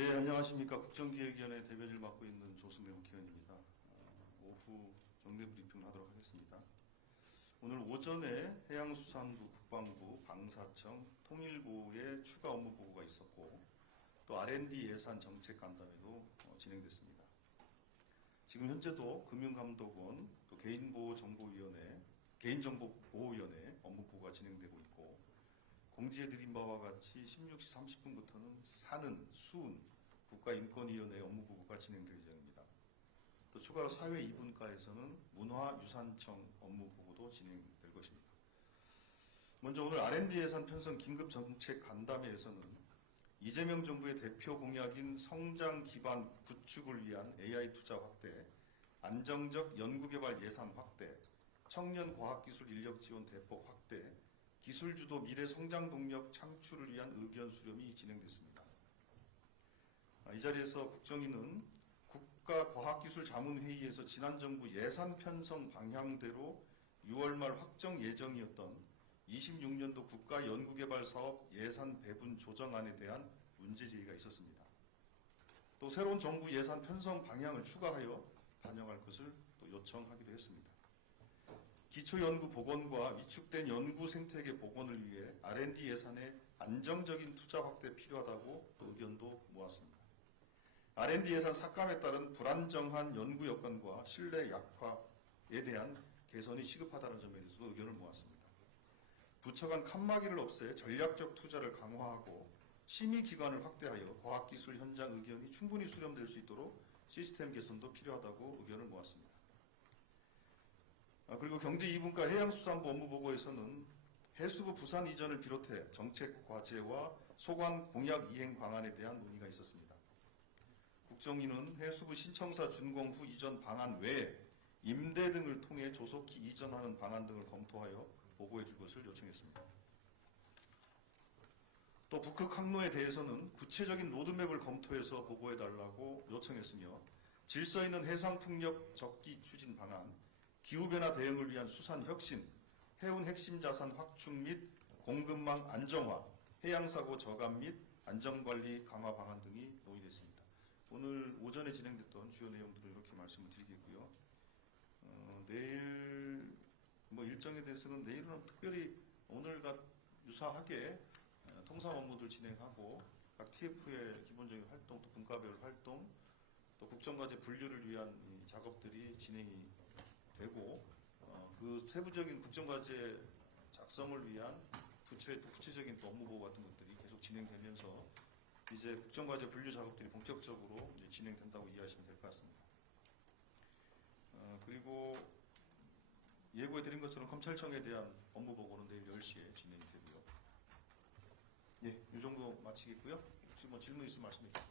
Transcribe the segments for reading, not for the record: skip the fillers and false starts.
예, 안녕하십니까. 국정기획위원회 대변인을 맡고 있는 조승래 국회의원입니다. 오후 정례 브리핑을 하도록 하겠습니다. 오늘 오전에 해양수산부, 국방부, 방사청, 통일부의 추가 업무 보고가 있었고 또 R&D 예산 정책 간담회도 진행됐습니다. 지금 현재도 금융감독원, 또 개인정보보호위원회 업무 보고가 진행되고 있고 공지해드린 바와 같이 16시 30분부터는 사는, 수은, 국가인권위원회 업무보고가 진행될 예정입니다. 또 추가로 사회 2분과에서는 문화유산청 업무보고도 진행될 것입니다. 먼저 오늘 R&D 예산 편성 긴급정책 간담회에서는 이재명 정부의 대표 공약인 성장 기반 구축을 위한 AI 투자 확대, 안정적 연구개발 예산 확대, 청년 과학기술 인력 지원 대폭 확대, 기술주도 미래 성장 동력 창출을 위한 의견 수렴이 진행됐습니다. 이 자리에서 국정위는 국가과학기술자문회의에서 지난 정부 예산 편성 방향대로 6월 말 확정 예정이었던 26년도 국가연구개발사업 예산 배분 조정안에 대한 문제제기가 있었습니다. 또 새로운 정부 예산 편성 방향을 추가하여 반영할 것을 또 요청하기도 했습니다. 기초연구 복원과 위축된 연구 생태계 복원을 위해 R&D 예산의 안정적인 투자 확대 필요하다고 또 의견도 모았습니다. R&D 예산 삭감에 따른 불안정한 연구 여건과 신뢰 약화에 대한 개선이 시급하다는 점에 대해서도 의견을 모았습니다. 부처 간 칸막이를 없애 전략적 투자를 강화하고 심의기관을 확대하여 과학기술 현장 의견이 충분히 수렴될 수 있도록 시스템 개선도 필요하다고 의견을 모았습니다. 그리고 경제 2분과 해양수산부 업무보고에서는 해수부 부산 이전을 비롯해 정책 과제와 소관 공약 이행 방안에 대한 논의가 있었습니다. 국정위는 해수부 신청사 준공 후 이전 방안 외에 임대 등을 통해 조속히 이전하는 방안 등을 검토하여 보고해 줄 것을 요청했습니다. 또 북극 항로에 대해서는 구체적인 로드맵을 검토해서 보고해 달라고 요청했으며 질서 있는 해상풍력 적기 추진 방안, 기후변화 대응을 위한 수산 혁신, 해운 핵심 자산 확충 및 공급망 안정화, 해양사고 저감 및 안전관리 강화 방안 등이 논의됐습니다. 오늘 오전에 진행됐던 주요 내용들을 이렇게 말씀을 드리겠고요. 내일 일정에 대해서는 내일은 특별히 오늘과 유사하게 통상 업무들 진행하고 각 TF의 기본적인 활동, 또 분과별 활동, 또 국정과제 분류를 위한 이 작업들이 진행이 되고 그 세부적인 국정과제 작성을 위한 부처의 또 구체적인 또 업무보고 같은 것들이 계속 진행되면서 이제 국정과제 분류 작업들이 본격적으로 이제 진행된다고 이해하시면 될 것 같습니다. 그리고 예고해드린 것처럼 검찰청에 대한 업무보고는 내일 10시에 진행이 되고요. 예, 이 정도 마치겠고요. 혹시 질문 있으면 말씀해 주세요.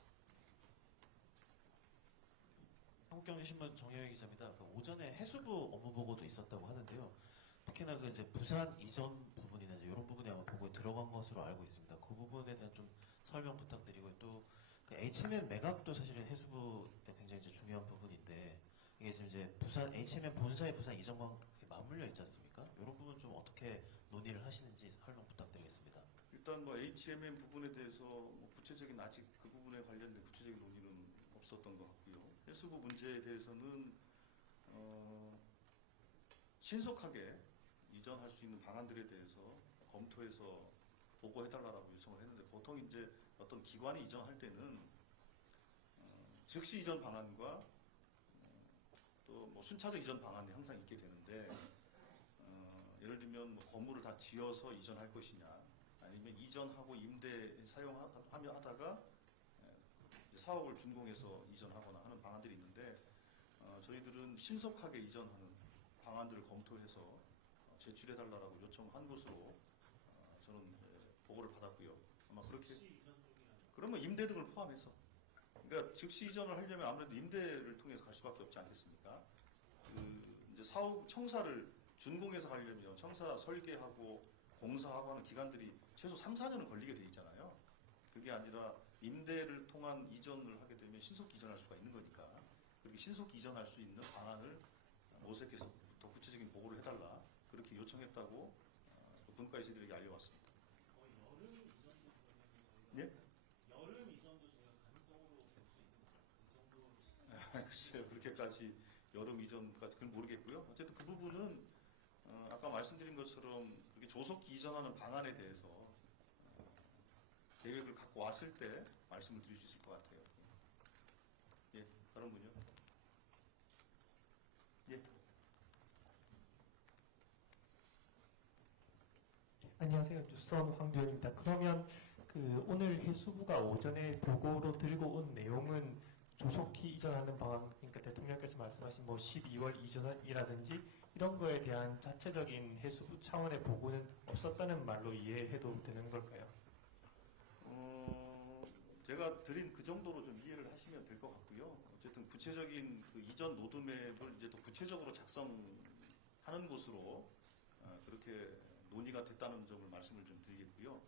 한국경제신문 정여희 기자입니다. 오전에 해수부 업무 보고도 있었다고 하는데요. 특히나 이제 부산 이전 부분이나 이런 부분이 아마 보고에 들어간 것으로 알고 있습니다. 그 부분에 대한 좀 설명 부탁드리고 또 HMM 매각도 사실은 해수부 때 굉장히 이제 중요한 부분인데 이게 지금 이제 부산 HMM 본사의 부산 이전과 맞물려 있지 않습니까? 이런 부분 좀 어떻게 논의를 하시는지 설명 부탁드리겠습니다. 일단 HMM 부분에 대해서 구체적인 아직 그 부분에 관련된 구체적인 논의는 없었던 것 같고요. 해수부 문제에 대해서는 신속하게 이전할 수 있는 방안들에 대해서 검토해서 보고해달라고 요청을 했는데 보통 이제 어떤 기관이 이전할 때는 즉시 이전 방안과 또 순차적 이전 방안이 항상 있게 되는데 예를 들면 건물을 다 지어서 이전할 것이냐 아니면 이전하고 임대 사용하며 하다가 사업을 준공해서 이전하거나 하는 방안들이 있는데 저희들은 신속하게 이전하는 방안들을 검토해서 제출해달라고 요청한 것으로 저는 보고를 받았고요. 아마 그렇게 그러면 임대 등을 포함해서 그러니까 즉시 이전을 하려면 아무래도 임대를 통해서 갈 수밖에 없지 않겠습니까? 이제 사업 청사를 준공해서 가려면 청사 설계하고 공사하고 하는 기간들이 최소 3, 4년은 걸리게 돼 있잖아요. 그게 아니라 임대를 통한 이전을 하게 되면 신속 이전할 수가 있는 거니까 그렇게 신속 이전할 수 있는 방안을 모색해서 더 구체적인 보고를 해달라 그렇게 요청했다고 분과이사들에게 알려왔습니다. 거의 여름 이전도 예? 여름 이전도 저희가 가능성은 글쎄요, 그렇게까지 여름 이전까지 그건 모르겠고요. 어쨌든 그 부분은 아까 말씀드린 것처럼 이렇게 조속히 이전하는 방안에 대해서 계획을 갖고 왔을 때 말씀을 드릴 수 있을 것 같아요. 예, 다른 분요? 예. 안녕하세요. 뉴스원 황도현입니다. 그러면 그 오늘 해수부가 오전에 보고로 들고 온 내용은 조속히 이전하는 방안, 그러니까 대통령께서 말씀하신 뭐 12월 이전이라든지 이런 거에 대한 자체적인 해수부 차원의 보고는 없었다는 말로 이해해도 되는 걸까요? 제가 드린 그 정도로 좀 이해를 하시면 될 것 같고요. 어쨌든 구체적인 그 이전 로드맵을 이제 더 구체적으로 작성하는 것으로 그렇게 논의가 됐다는 점을 말씀을 좀 드리겠고요.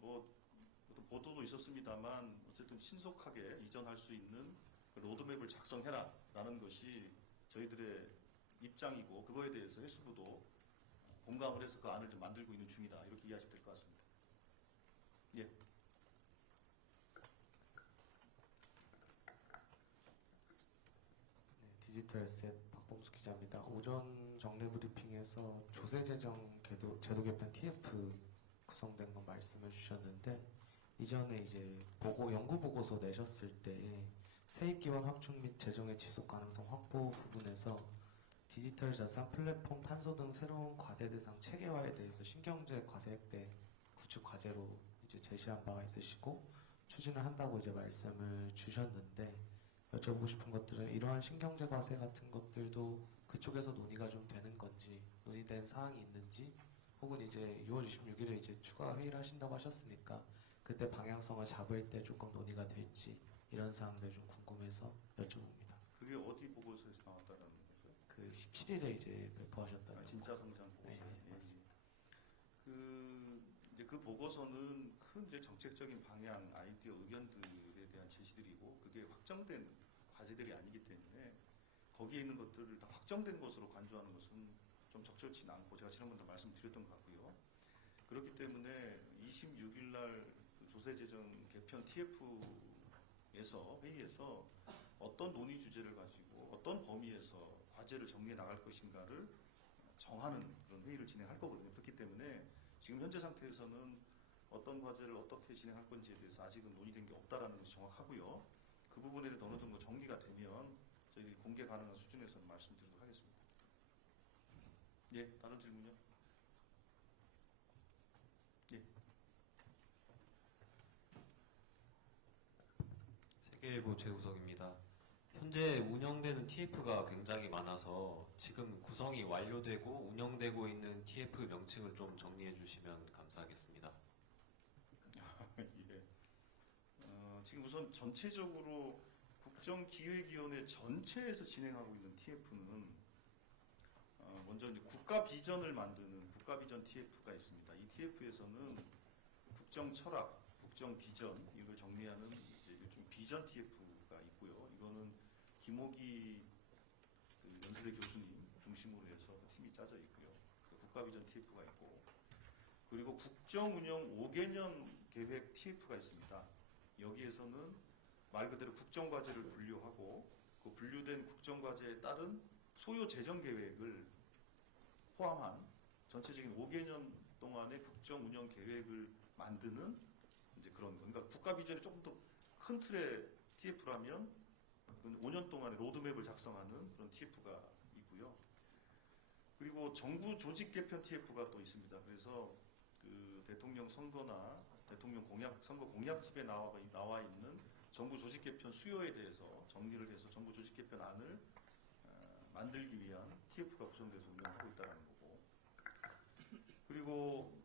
뭐 어떤 보도도 있었습니다만 어쨌든 신속하게 이전할 수 있는 그 로드맵을 작성해라라는 것이 저희들의 입장이고 그거에 대해서 해수부도 공감을 해서 그 안을 좀 만들고 있는 중이다 이렇게 이해하시면 될 것 같습니다. 예. 디지털셋 박범수 기자입니다. 오전 정례 브리핑에서 조세재정 제도 개편 TF 구성된 건 말씀해 주셨는데 이전에 이제 연구 보고서 내셨을 때 세입 기반 확충 및 재정의 지속 가능성 확보 부분에서 디지털 자산 플랫폼 탄소 등 새로운 과세 대상 체계화에 대해서 신경제 과세액대 구축 과제로 이제 제시한 바가 있으시고 추진을 한다고 이제 말씀을 주셨는데 여쭤보고 싶은 것들은 이러한 신경제 과세 같은 것들도 그쪽에서 논의가 좀 되는 건지 논의된 사항이 있는지 혹은 이제 6월 26일에 이제 추가 회의를 하신다고 하셨으니까 그때 방향성을 잡을 때 조금 논의가 될지 이런 사항들 좀 궁금해서 여쭤봅니다. 그게 어디 보고서에서 나왔다는 거죠? 그 17일에 이제 배포하셨다는 진짜 성장 보고서. 네, 예, 예. 맞습니다. 이제 그 보고서는 큰 이제 정책적인 방향, 아이디어, 의견들에 대한 제시들이고 그게 확정된 과제들이 아니기 때문에 거기에 있는 것들을 다 확정된 것으로 간주하는 것은 좀 적절치 않고 제가 지난번도 말씀드렸던 것 같고요. 그렇기 때문에 26일 날 조세재정 개편 TF에서 회의에서 어떤 논의 주제를 가지고 어떤 범위에서 과제를 정리해 나갈 것인가를 정하는 그런 회의를 진행할 거거든요. 그렇기 때문에 지금 현재 상태에서는 어떤 과제를 어떻게 진행할 건지에 대해서 아직은 논의된 게 없다라는 것이 정확하고요. 그 부분에 대해서 어느 정도 정리가 되면 저희들이 공개 가능한 수준에서 말씀드리도록 하겠습니다. 예, 다른 질문요? 예. 세계일보 최우석입니다. 현재 운영되는 TF가 굉장히 많아서 지금 구성이 완료되고 운영되고 있는 TF 명칭을 좀 정리해 주시면 감사하겠습니다. 예. 지금 우선 전체적으로 국정기획위원회 전체에서 진행하고 있는 TF는 먼저 이제 국가 비전을 만드는 국가 비전 TF가 있습니다. 이 TF에서는 국정 철학, 국정 비전 이걸 정리하는 이제 좀 비전 TF가 있고요. 이거는 김호기 그 연세대 교수님 중심으로 해서 그 팀이 짜져 있고요. 그 국가 비전 TF가 있고 그리고 국정 운영 5개년 계획 TF가 있습니다. 여기에서는 말 그대로 국정 과제를 분류하고 그 분류된 국정 과제에 따른 소요 재정 계획을 포함한 전체적인 5개년 동안의 국정 운영 계획을 만드는 이제 그런 거. 그러니까 국가 비전이 조금 더 큰 틀의 TF라면 5년 동안의 로드맵을 작성하는 그런 TF가 있고요. 그리고 정부 조직 개편 TF가 또 있습니다. 그래서 그 대통령 선거나 대통령 선거 공약집에 나와 있는 정부 조직 개편 수요에 대해서 정리를 해서 정부 조직 개편안을 만들기 위한 TF가 구성돼서 운영하고 있다는 거고. 그리고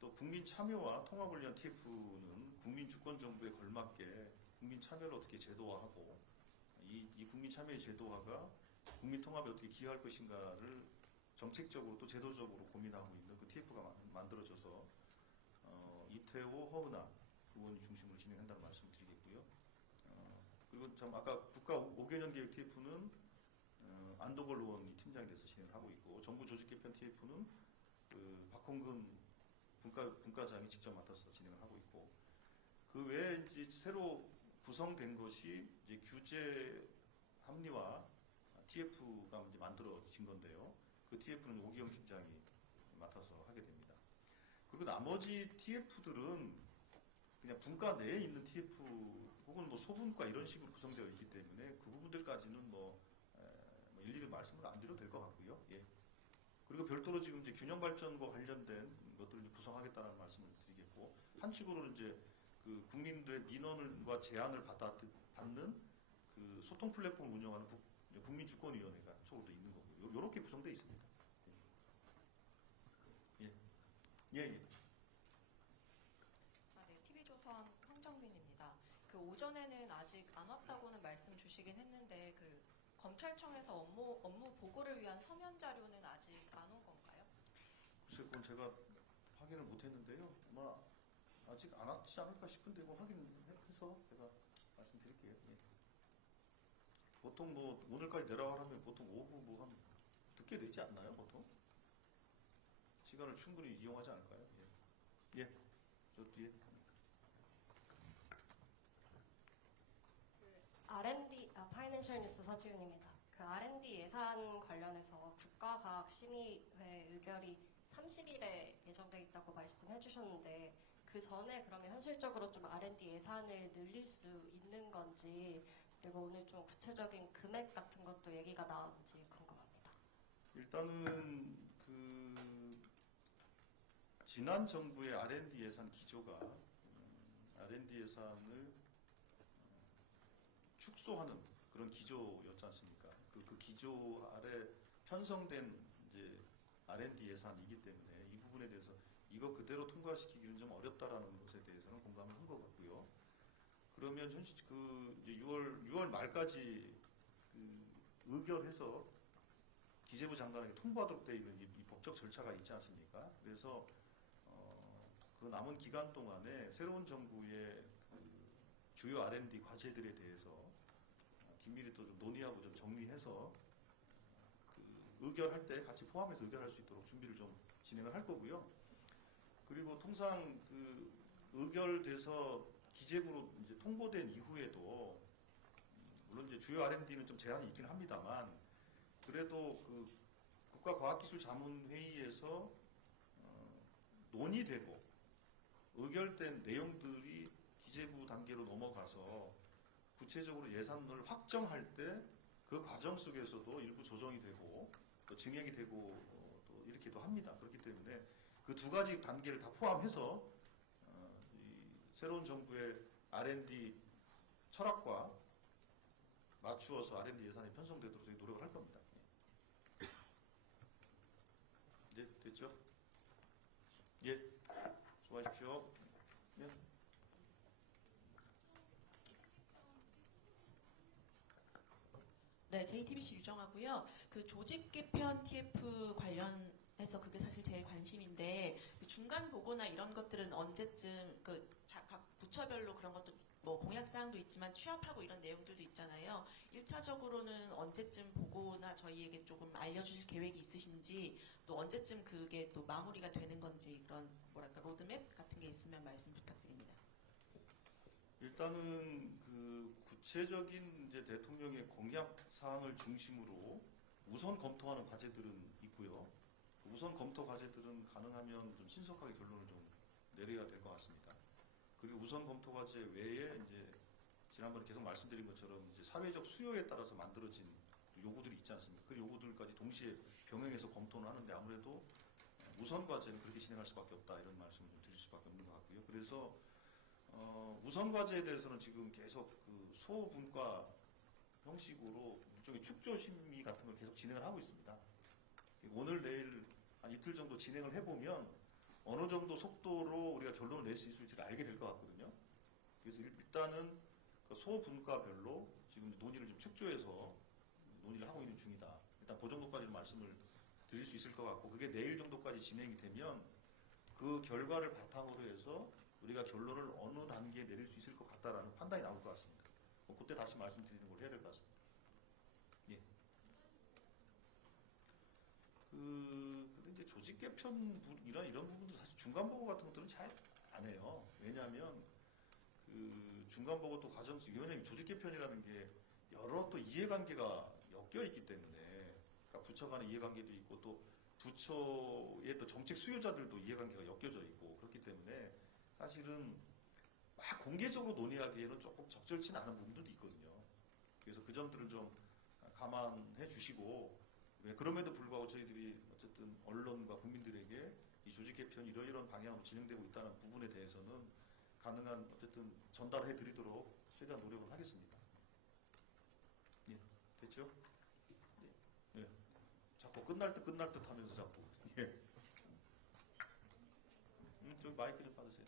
또 국민 참여와 통합을 위한 TF는 국민 주권 정부에 걸맞게 국민 참여를 어떻게 제도화하고 이 국민 참여의 제도화가 국민 통합에 어떻게 기여할 것인가를 정책적으로 또 제도적으로 고민하고 있는 그 TF가 만들어져서 이태호, 허은하 의원이 중심으로 진행한다는 말씀을 드리겠고요. 그리고 참 아까 국가 5개년 계획 TF는 안도걸 의원이 팀장이 돼서 진행을 하고 있고 정부 조직 개편 TF는 그 박홍근 분과장이 직접 맡아서 진행을 하고 있고 그 외에 이제 새로 구성된 것이 이제 규제 합리화 TF가 이제 만들어진 건데요. 그 TF는 오기영 실장이 맡아서 하게 됩니다. 그리고 나머지 TF들은 그냥 분과 내에 있는 TF 혹은 뭐 소분과 이런 식으로 구성되어 있기 때문에 그 부분들까지는 뭐 일일이 말씀을 안 드려도 될 것 같고요. 예. 그리고 별도로 지금 이제 균형 발전과 관련된 것들을 이제 구성하겠다는 말씀을 드리겠고, 한측으로는 이제 그 국민들의 민원과 제안을 받는 그 소통 플랫폼 운영하는 국민주권위원회가 쪽으로도 있는 거고요. 이렇게 구성되어 있습니다. 예. 예. 예. 네, TV조선 황정민입니다. 그 오전에는 아직 안 왔다고는 말씀 주시긴 했는데 그 검찰청에서 업무 보고를 위한 서면 자료는 아직 안 온 건가요? 글쎄 그건 제가 확인을 못했는데요. 아마 아직 안 왔지 않을까 싶은데 뭐 확인해서 제가 말씀드릴게요. 예. 보통 뭐 오늘까지 내려가려면 보통 오후 뭐 한 늦게 되지 않나요? 보통 시간을 충분히 이용하지 않을까요? 예. 예. 저 뒤에. R&D, 파이낸셜 뉴스 서지훈입니다. 그 R&D 예산 관련해서 국가과학심의회 의결이 30일에 예정돼 있다고 말씀해 주셨는데 그 전에 그러면 현실적으로 좀 R&D 예산을 늘릴 수 있는 건지, 그리고 오늘 좀 구체적인 금액 같은 것도 얘기가 나왔는지 궁금합니다. 일단은 그 지난 정부의 R&D 예산 기조가 R&D 예산을 축소하는 그런 기조였지 않습니까? 그 기조 아래 편성된 이제 R&D 예산이기 때문에 이 부분에 대해서 이거 그대로 통과시키기는 좀 어렵다라는 것에 대해서는 공감을 한 것 같고요. 그러면 현실 그 이제 6월 말까지 그 의결해서 기재부 장관에게 통보하도록 되어 있는 이 법적 절차가 있지 않습니까? 그래서 그 남은 기간 동안에 새로운 정부의 그 주요 R&D 과제들에 대해서 긴밀히 또 좀 논의하고 좀 정리해서 그 의결할 때 같이 포함해서 의결할 수 있도록 준비를 좀 진행을 할 거고요. 그리고 통상 그 의결돼서 기재부로 이제 통보된 이후에도 물론 이제 주요 R&D는 좀 제한이 있긴 합니다만 그래도 그 국가과학기술자문회의에서 논의되고 의결된 내용들이 기재부 단계로 넘어가서 구체적으로 예산을 확정할 때 그 과정 속에서도 일부 조정이 되고 또 증액이 되고 또 이렇게도 합니다. 그렇기 때문에 그 두 가지 단계를 다 포함해서 이 새로운 정부의 R&D 철학과 맞추어서 R&D 예산이 편성되도록 저희 노력을 할 겁니다. 네, 됐죠? 예, 수고하십시오. 예. 네, JTBC 유정하고요. 그 조직 개편 TF 관련해서 그게 사실 제 관심인데 그 중간 보고나 이런 것들은 언제쯤 각 부처별로 그런 것도 뭐 공약 사항도 있지만 취합하고 이런 내용들도 있잖아요. 1차적으로는 언제쯤 보고나 저희에게 조금 알려주실 계획이 있으신지, 또 언제쯤 그게 또 마무리가 되는 건지 그런 뭐랄까 로드맵 같은 게 있으면 말씀 부탁드립니다. 일단은 그 구체적인 이제 대통령의 공약 사항을 중심으로 우선 검토하는 과제들은 있고요. 우선 검토 과제들은 가능하면 좀 신속하게 결론을 좀 내려야 될 것 같습니다. 그리고 우선 검토 과제 외에 이제 지난번에 계속 말씀드린 것처럼 이제 사회적 수요에 따라서 만들어진 요구들이 있지 않습니까? 그 요구들까지 동시에 병행해서 검토는 하는데 아무래도 우선 과제는 그렇게 진행할 수밖에 없다 이런 말씀을 좀 드릴 수밖에 없는 것 같고요. 그래서 우선 과제에 대해서는 지금 계속 그 소분과 형식으로 일종의 축조 심의 같은 걸 계속 진행을 하고 있습니다. 오늘 내일 한 이틀 정도 진행을 해보면 어느 정도 속도로 우리가 결론을 낼 수 있을지를 알게 될 것 같거든요. 그래서 일단은 그 소분과별로 지금 논의를 좀 축조해서 논의를 하고 있는 중이다. 일단 그 정도까지는 말씀을 드릴 수 있을 것 같고, 그게 내일 정도까지 진행이 되면 그 결과를 바탕으로 해서 우리가 결론을 어느 단계에 내릴 수 있을 것 같다라는 판단이 나올 것 같습니다. 그때 다시 말씀드리는 걸 해야 될 것 같습니다. 예. 근데 이제 조직 개편 이런 부분도 사실 중간 보고 같은 것들은 잘 안 해요. 왜냐하면 그 그 중간 보고 또 과정, 왜냐면 조직 개편이라는 게 여러 또 이해관계가 엮여 있기 때문에, 그러니까 부처 간의 이해관계도 있고 또 부처의 또 정책 수요자들도 이해관계가 엮여져 있고 그렇기 때문에 사실은 막 공개적으로 논의하기에는 조금 적절치 않은 부분들도 있거든요. 그래서 그 점들을 좀 감안해 주시고, 그럼에도 불구하고 저희들이 어쨌든 언론과 국민들에게 이 조직 개편이 이러이러한 방향으로 진행되고 있다는 부분에 대해서는 가능한 어쨌든 전달해 드리도록 최대한 노력을 하겠습니다. 예, 됐죠? 예. 자꾸 끝날 듯 하면서 자꾸. 예. 저기 마이크 좀 받으세요.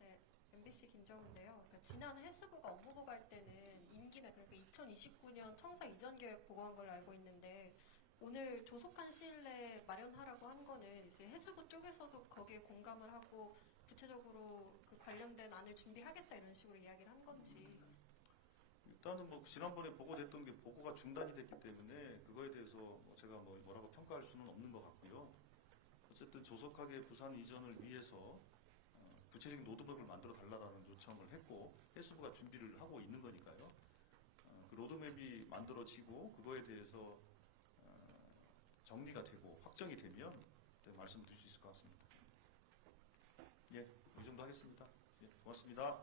네, MBC 김정은데요. 그러니까 지난 해수부가 업무 보고할 때는 임기는 그러니까 2029년 청사 이전 계획 보고한 걸로 알고 있는데 오늘 조속한 시일 내에 마련하라고 한 거는 이제 해수부 쪽에서도 거기에 공감을 하고 구체적으로 그 관련된 안을 준비하겠다 이런 식으로 이야기를 한 건지. 일단은 뭐 지난번에 보고됐던 게 보고가 중단이 됐기 때문에 그거에 대해서 뭐 제가 뭐라고 평가할 수는 없는 것 같고요. 어쨌든 조속하게 부산 이전을 위해서 구체적인 로드맵을 만들어 달라는 요청을 했고 해수부가 준비를 하고 있는 거니까요. 그 로드맵이 만들어지고 그거에 대해서 정리가 되고 확정이 되면 말씀드릴 수 있을 것 같습니다. 예, 이 정도 하겠습니다. 예, 고맙습니다.